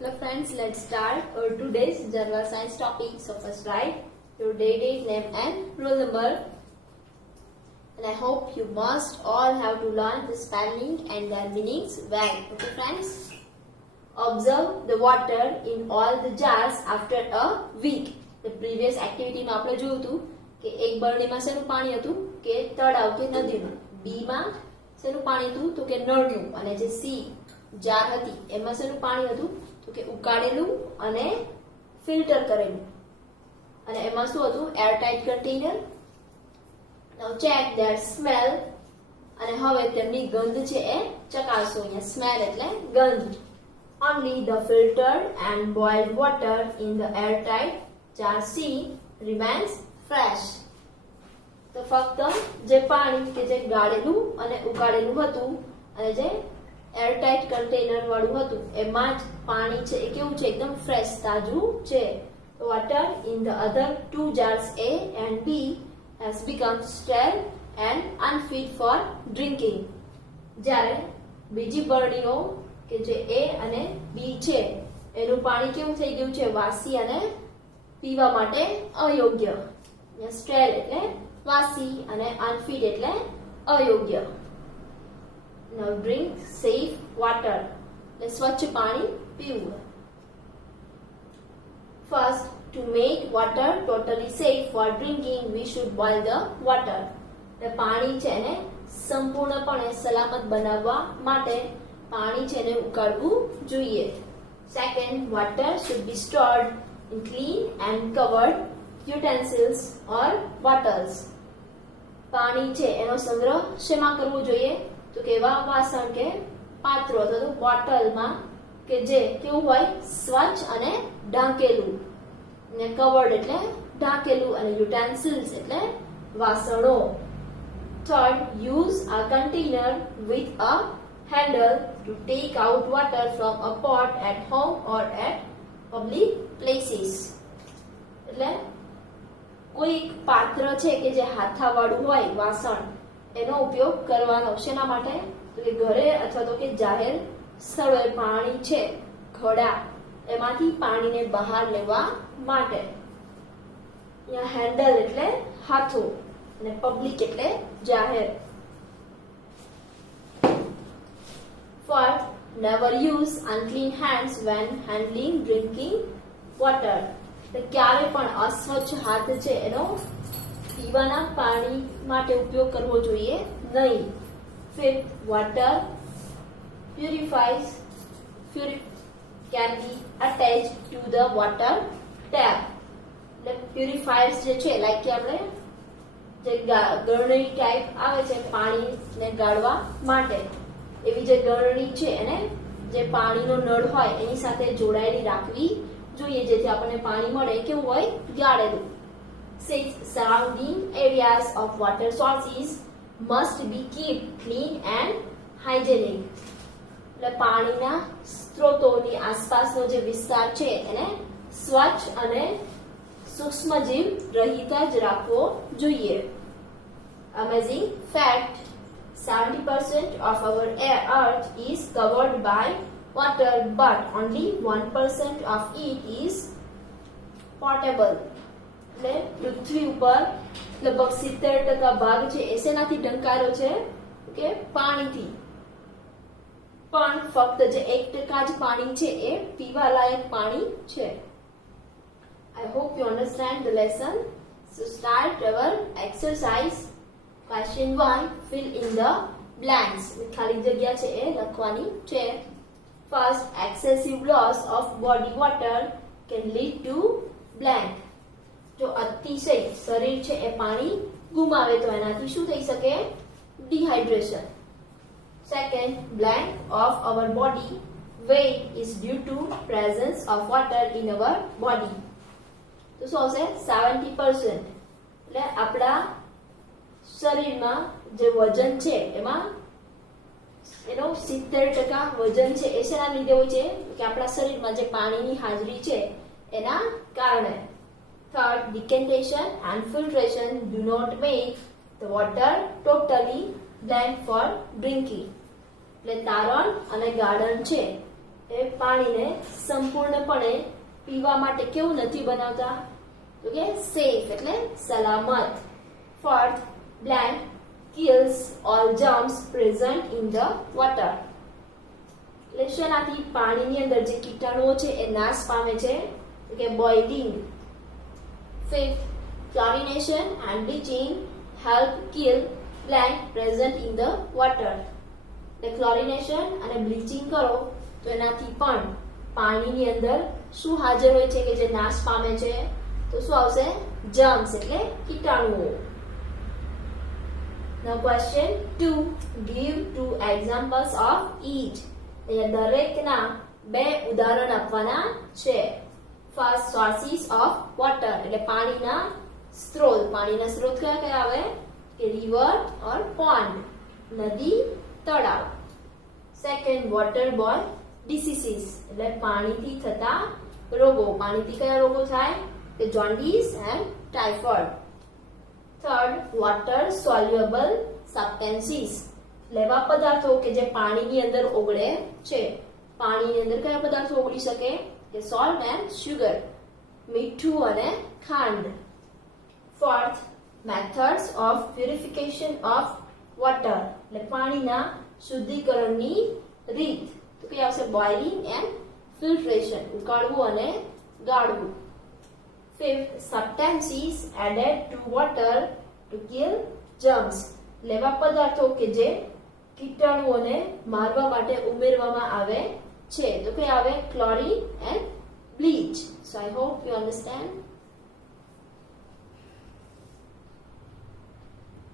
Hello friends, let's start our today's general science topic. So first write your date, name and roll number. And I hope you must all have to learn the spelling and their meanings well. Okay friends? Observe the water in all the jars after a week. The previous activity માં આપણે જોયું હતું કે એક બરણીમાં શેનું પાણી હતું કે તળાવ કે નદીનું, બી માં શેનું પાણી હતું તો કે નળનું, અને જે સી જાર હતી એમાં શેનું પાણી હતું તો કે ઉકાળેલું અને ફિલ્ટર કરેલું, અને એમાં શું હતું air tight container. Now check there smell, અને હવે તેમની ગંધ છે એ ચકાસો. અહીંયા સ્મેલ એટલે ગંધ. Only the filtered and boiled water in the airtight jar C remains fresh. તો ફક્ત જે પાણી કે જે ગાળેલું અને ઉકાળેલું હતું અને જે એરટાઇટ કન્ટેનર વાળું હતું એમાં જ પાણી છે એ કેવું છે એકદમ ફ્રેશ તાજું છે. Water in the other two jars A and B has become stale and unfit for drinking. જ્યારે બીજી બરણીઓ કે જે A અને B છે એનું પાણી કેવું થઈ ગયું છે વાસી અને પીવા માટે અયોગ્ય. સ્ટેલ એટલે વાસી અને અનફિટ એટલે અયોગ્ય. Now drink safe water. એટલે સ્વચ્છ પાણી પીવું. First, to make water totally safe for drinking, we should boil the water. એટલે પાણી છે એને સંપૂર્ણપણે સલામત બનાવવા માટે પાણી છે એને ઉકાળવું જોઈએ. Second, water should be stored in clean and covered utensils or bottles. પાણી છે એનો સંગ્રહ શેમાં કરવો જોઈએ તો કે એવા વાસણ કે પાત્રો અથવા તો બોટલમાં કે જે કેવું હોય સ્વચ્છ અને ઢાંકેલું. ને કવર્ડ એટલે ઢાંકેલું અને યુટેન્સિલ્સ એટલે વાસણો. Third, use a container with a handle to take out water from a pot at home or at public places. એટલે કોઈ પાત્ર છે કે જે હાથાવાળું હોય વાસણ એનો ઉપયોગ કરવાનો શેના માટે તો કે ઘરે અથવા તો કે જાહેર સ્થળોએ પાણી છે ઘડા એમાંથી પાણીને બહાર લેવા માટે. અહીંયા હેન્ડલ એટલે હાથો અને પબ્લિક એટલે જાહેર. Fourth, never use unclean hands when handling drinking water. તો ક્યારે પણ અસ્વચ્છ હાથ છે એનો પીવાના પાણી માટે ઉપયોગ કરવો જોઈએ નહીં. Fifth, water can be attached to the water tap. એટલે પ્યુરિફાયર્સ જે છે લાઈક કે આપણે જે ગરણી ટાઈપ આવે છે પાણીને ગાળવા માટે એવી જે ગરણી છે એને જે પાણીનો નળ હોય એની સાથે જોડાયેલી રાખવી જોઈએ જેથી આપણને પાણી મળે કેવું હોય ગાળેલું. Six, surrounding areas of water sources must be kept clean and hygienic. એટલે પાણીના સ્ત્રોતોની આસપાસનો જે વિસ્તાર છે એને સ્વચ્છ અને સૂક્ષ્મજીવ રહિત જ રાખવો જોઈએ. Amazing fact, 70% of our earth is covered by water, but only 1% of it is potable. એટલે પૃથ્વી ઉપર લગભગ 70% ભાગ છે એ શેનાથી ઢંકાયેલો છે કે પાણીથી, પણ ફક્ત જે 1% જ પાણી છે એ પીવા લાયક પાણી છે. I hope you understand the lesson. So start our exercise. Question 1, fill in the blanks. ખાલી જગ્યા છે એ લખવાની છે. First, excessive loss of body water can lead to blank. જો અતિશય શરીર છે એ પાણી ગુમાવે તો એનાથી શું થઈ શકે dehydration. Second, blank of our body weight is due to presence of water in our body. તો શું આવશે 70%. એટલે આપણા શરીરમાં જે વજન છે એમાં એનો 70% વજન છે એ શેના લીધે હોય છે કે આપણા શરીરમાં જે પાણીની હાજરી છે એના કારણે. Third, decantation and filtration do not make the water totally blank for drinking. એટલે તારણ અને ગાળણ છે એ પાણીને સંપૂર્ણપણે પીવા માટે કેવું નથી બનાવતા, તો કે સેફ એટલે સલામત. Fourth, blank kills all germs present in the water. એટલે શેનાથી પાણીની અંદર જે કીટાણુઓ છે એ નાશ પામે છે, તો કે boiling. Fifth, chlorination and bleaching help kill blank present in the water. એટલે ક્લોરિનેશન અને બ્લીચિંગ કરો તો એનાથી પણ પાણીની અંદર શું હાજર હોય છે કે જે નાશ પામે છે, તો શું આવશે, જર્મ્સ એટલે કીટાણુઓ. Now question 2, give 2 examples of each. અહીંયા દરેકના બે ઉદાહરણ આપવાના છે. ફર્સ્ટ, sources of water એટલે પાણીના સ્ત્રોત. પાણીના સ્ત્રોત કયા કયા આવે કે river or pond, નદી, તળાવ. સેકન્ડ, waterborne diseases એટલે પાણીથી થતા રોગો. પાણીથી કયા રોગો થાય કે jaundice and typhoid. Third, water soluble substances એટલે એવા પદાર્થો કે જે પાણીની અંદર ઓગળે છે. પાણીની અંદર કયા પદાર્થો ઓગળી શકે કે સોલ્ટ એન્ડ સુગર, મીઠું અને ખાંડ. Fourth, methods of purification of water એટલે પાણીના શુદ્ધિકરણની રીત. તો કઈ આવશે, બોઇલિંગ એન્ડ ફિલ્ટ્રેશન ઉકાળવું અને ગાળવું. Fifth, substances added to water to kill germs એટલે એવા પદાર્થો કે જે કીટાણુઓને મારવા માટે ઉમેરવામાં આવે છે. તો કઈ આવે, chlorine and bleach. So I hope you understand.